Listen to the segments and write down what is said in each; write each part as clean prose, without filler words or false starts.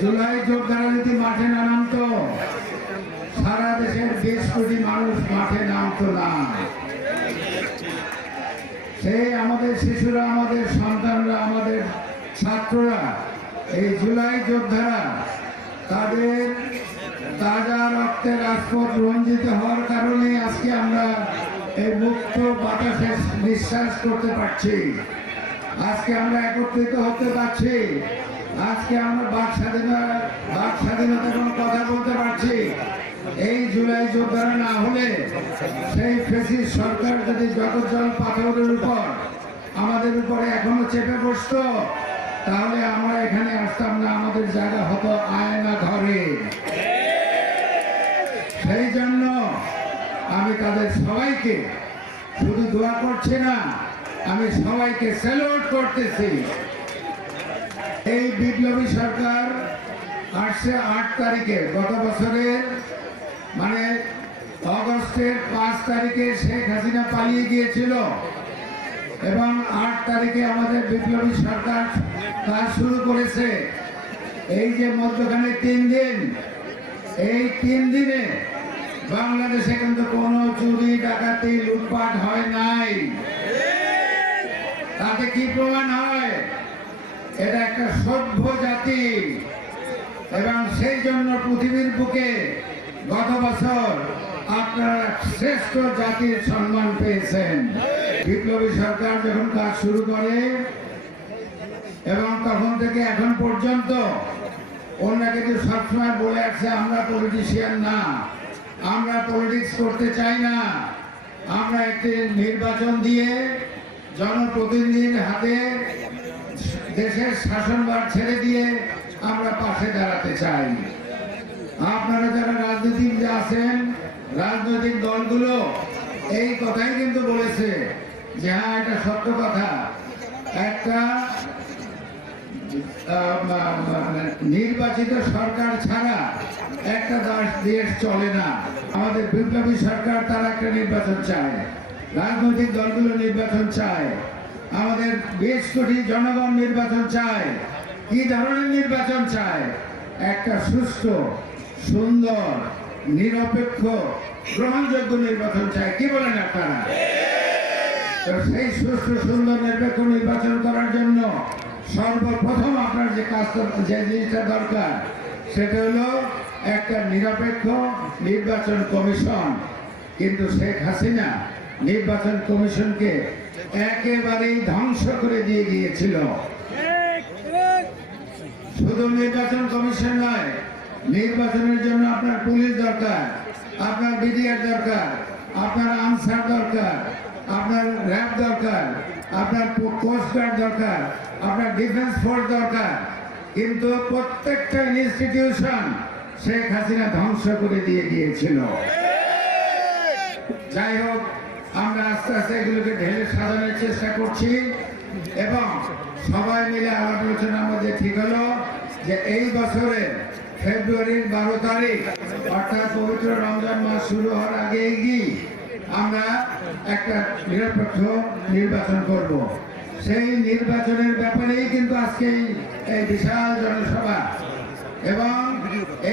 জুলাই যোদ্ধারা যদি মাঠে না নামতো, সারা দেশের 20 কোটি মানুষ মাঠে নামতো না। সেই আমাদের শিশুরা, আমাদের সন্তানরা, আমাদের ছাত্ররা, এই জুলাই যোদ্ধারা তাদের তাজা রক্তে রাজপথ রঞ্জিত হওয়ার কারণে আজকে আমরা এই মুক্ত বাতাসে নিঃশ্বাস করতে পারছি। আজকে আমরা একত্রিত হতে পারছি। আজকে আমরা বাক স্বাধীনতা কোনো কথা বলতে পারছি। এই জুলাই যোদ্ধারা না হলে, সেই ফ্যাসিস্ট সরকার যদি জগজ্জল পাথরের উপর আমাদের উপরে এখনো চেপে বসতো, তাহলে আমরা এখানে আসতাম না, আমাদের জায়গা হতো আয়না ঘরে। সেই জন্য আমি তাদের সবাইকে শুধু দোয়া করছি না, আমি সবাইকে স্যালুট করতেছি। এই বিপ্লবী সরকার আসছে 8 তারিখে, গত বছরের মানে অগস্টের 5 তারিখে শেখ হাসিনা পালিয়ে গিয়েছিল এবং 8 তারিখে আমাদের বিপ্লবী সরকার কাজ শুরু করেছে। এই যে মধ্যখানে 3 দিন, এই 3 দিনে বাংলাদেশে কিন্তু কোনো চুরি ডাকাতি লুটপাট হয় নাই। তাতে কি প্রমাণ হয়? এটা একটা সভ্য জাতি, এবং সেই জন্য পৃথিবীর বুকে গত বছর আপনারা শ্রেষ্ঠ জাতির সম্মান পেয়েছেন। বিপ্লবী সরকার যখন কাজ শুরু করে এবং তখন থেকে এখন পর্যন্ত ওনারা কিন্তু সবসময় বলে আসছে, আমরা পলিটিশিয়ান না, আমরা পলিটিক্স করতে চাই না, আমরা একটি নির্বাচন দিয়ে জনপ্রতিনিধির হাতে দেশের শাসনভার ছেড়ে দিয়ে আমরা পাশে দাঁড়াতে চাই। আপনারা যারা রাজনীতিবিদ আছেন, রাজনৈতিক দলগুলো এই কথাই কিন্তু বলেছে যে হ্যাঁ, এটা সত্য কথা, একটা নির্বাচিত সরকার ছাড়া একটা দেশ চলে না। আমাদের বিপ্লবী সরকার, তারা একটা নির্বাচন চায়, রাজনৈতিক দলগুলো নির্বাচন চায়, আমাদের 20 কোটি জনগণ নির্বাচন চায়। কি ধরনের নির্বাচন চায়? একটা সুষ্ঠু, সুন্দর, নিরপেক্ষ, গ্রহণযোগ্য নির্বাচন চায়। কি বলেন আপনারা? তো সেই সুষ্ঠু, সুন্দর, নিরপেক্ষ নির্বাচন করার জন্য সর্বপ্রথম আপনার যে জিনিসটা দরকার, সেটা হলো একটা নিরপেক্ষ নির্বাচন কমিশন। কিন্তু শেখ হাসিনা নির্বাচন কমিশনকে একেবারেই ধ্বংস করে দিয়ে গিয়েছিল। শুধু নির্বাচন কমিশন নয়, নির্বাচনের জন্য আপনার পুলিশ দরকার, আপনার বিডিআর দরকার, আপনার আনসার দরকার, আপনার র্যাব দরকার, আপনার কোস্ট গার্ড দরকার, আপনার ডিফেন্স ফোর্স দরকার। কিন্তু প্রত্যেকটা ইনস্টিটিউশন শেখ হাসিনা ধ্বংস করে দিয়ে গিয়েছিল। যাই হোক, আমরা আস্তে আস্তে এগুলোকে ঢেলে সাজানোর চেষ্টা করছি এবং সবাই মিলে আলাপ আলোচনার মধ্যে ঠিক হলো যে এই বছরের ফেব্রুয়ারির 12 তারিখ, অর্থাৎ পবিত্র রমজান মাস শুরু হওয়ার আগেই আমরা একটা নিরপেক্ষ নির্বাচন করব। সেই নির্বাচনের ব্যাপারেই কিন্তু আজকে এই বিশাল জনসভা। এবং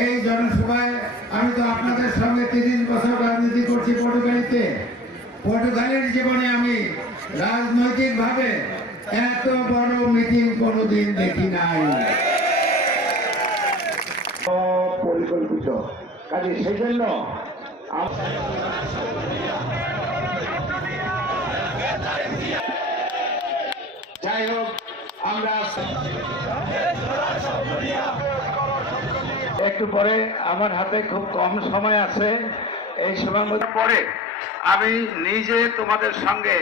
এই জনসভায় আমি তো আপনাদের সঙ্গে 30 বছর রাজনীতি করছি পটুয়াখালীতে। পটুয়াখালীর জীবনে আমি রাজনৈতিকভাবে এত বড় মিটিং কোনোদিন দেখি নাই। পরিকল্পিত কাজে সেই জন্য যাই হোক, আমরা একটু পরে, আমার হাতে খুব কম সময় আছে, এই সময়ের মধ্যে পরে আমি নিজে তোমাদের সঙ্গে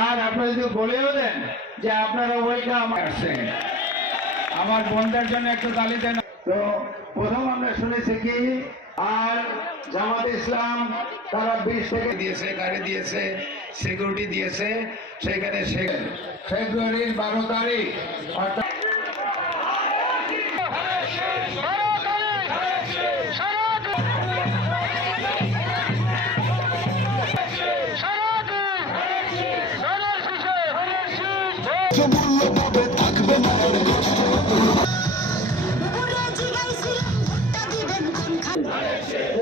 আর আপনারা যদি বলেও দেন যে আপনারা ওয়েলকাম আসছেন, আমার বন্ধুদের জন্য একটু তালি দেন। তো প্রথম আমরা শুনেছি কি, আর জামাত ইসলাম তারা 20 থেকে দিয়েছে, গাড়ি দিয়েছে, সিকিউরিটি দিয়েছে। সেখানে ফেব্রুয়ারির 12 তারিখ অর্থাৎ মূল্য পাবে, থাকবে না আর কষ্ট।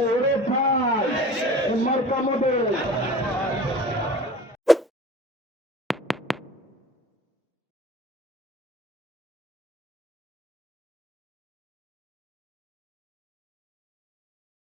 ওরে ভাই মার্কা মডেল